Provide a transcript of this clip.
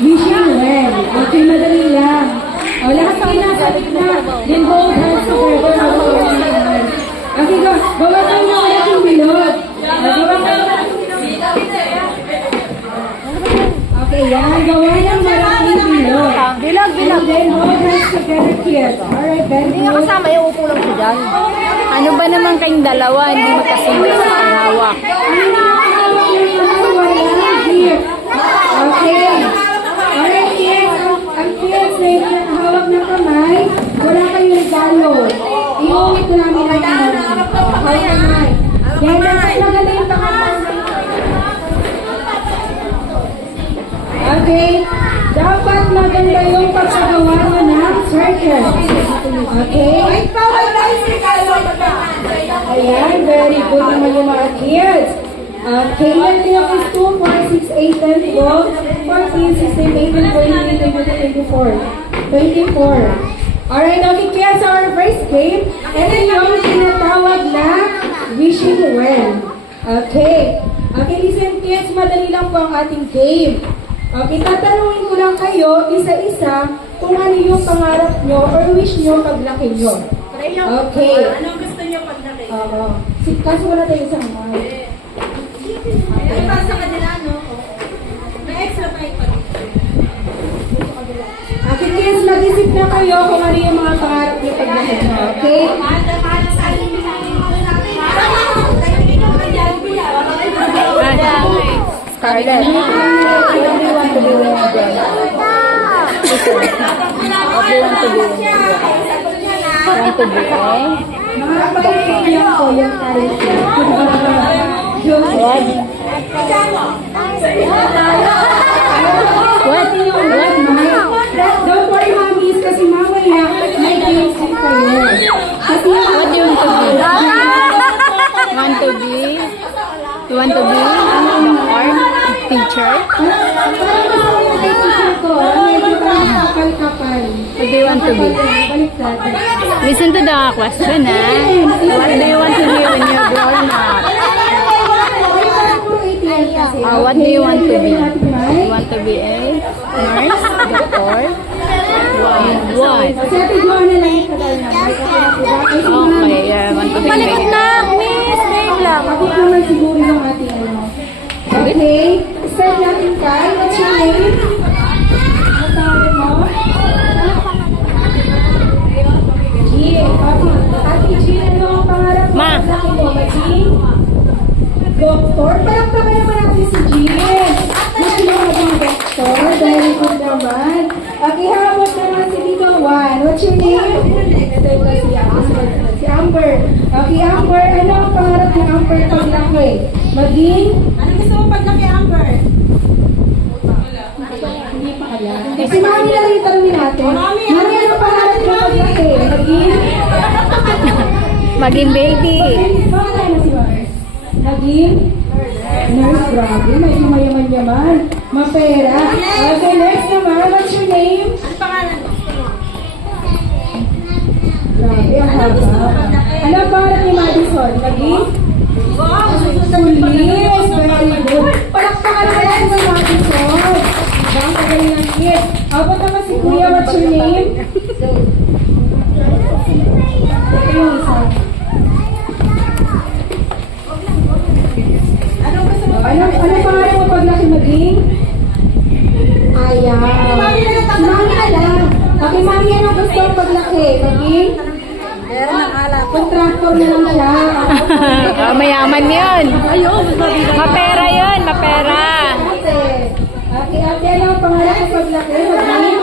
Wishing well. Okay, madali lang. O, lahat kayo nasa gitna. Then hold hands together. Okay, go. Gawa kayo ng malaking bilog. Gawa kayo ng okay, yan. Gawa ng malaking bilog. Bilog. And then hold hands together here. Alright, then Hindi nga kasama yung upo lang siya dyan. Ano ba naman kayong dalawa? Hindi magkasunod sa paghawak. Okay. Alright, kids. Ang kids na yung hawak ng kamay, wala kayong regalo. Iuwi ko namin ang kamay. Hawak kamay. Yan, dapat maganda yung pangalan. Okay. Dapat maganda yung pagkagawa mo ng circle. Okay? Ayan, very good naman yung mga kids. Okay, yan din ako is 2, 4, 6, 8, 10, 12, 14, 16, 18, 20, 21, 22, 24. Alright, okay, kids, our first game. Ito yung tinatawag na wishing well. Okay. Okay, listen kids, madali lang po ang ating game. Okay, tatanungin ko lang kayo, isa-isa, kung ano yung pangarap nyo or wish nyo paglaki nyo. Okay. Anong gusto niyo paglaki? Oo. Kaso wala tayo isang mic. Ay, para sa kanila, no? May extra mic pa. Okay, kids, mag-isip na kayo kung ano yung mga pangarap nyo paglaki nyo. Okay? Scarlett. What do you want to be when you grow up? What do you want to be when you grow up? Want to be, eh? Mga pag-ibig po yung charity. What? What? Don't worry, mommies, kasi mamaya may games din kayo. Kasi What do you want to be? Want to be? You want to be art teacher? parang gusto ko yung teacher ko. Medyo parang kapal-kapal. What do you want to be? Baliktad. Listen to the question, eh? What do you want to be when you're grown up? What do you want to be? You want to be a nurse? Doctor? Why? Kasi ate Joanna lang yung tagal na. Okay, yeah, want to be Palikot a lang, miss. Dave lang. Bakit naman siguro yung ating ano. Okay. Start natin kay. What's your name? Ang pangalan mo? Jean. Okay. Ate Jean, ano ang pangarap mo? Ma. Laki mo ba, Jean? Doktor? Palakpakan naman natin si Jean. Gusto mo maging doktor? Dahil ko naman. Okay, habot naman si Tito Juan. What's your name? Ito si Amber. Okay, Amber, ano ang pangarap ng Amber paglaki? Maging? Ano gusto mo paglaki, Amber? Hindi pa alam. Si Mami na rin tanongin natin. Mami, ano ang pangarap ng paglaki? Maging? Maging baby. Bakit ano si Mami? Maging? Nurse, grabe. Medyo mayaman-yaman. Mapera. Okay, next naman. What's your name? Ano pangalan mo? Grabe, ang haba. Ano ang pangarap ni Madison? Maging? Police! Very good. Palakpakan naman natin sa Madison. Bang kagaling ng kid. Abot naman si Kuya, what's your name? Ito yung isa. Ano pangarap mo paglaki maging? Ayaw. Si Mami alam. Okay, Mami, ano gusto mo paglaki? Maging? Contractor na lang siya. Mayaman yun. Mapera yun, mapera. Okay, ate, ano ang pangarap mo paglaki? Maging?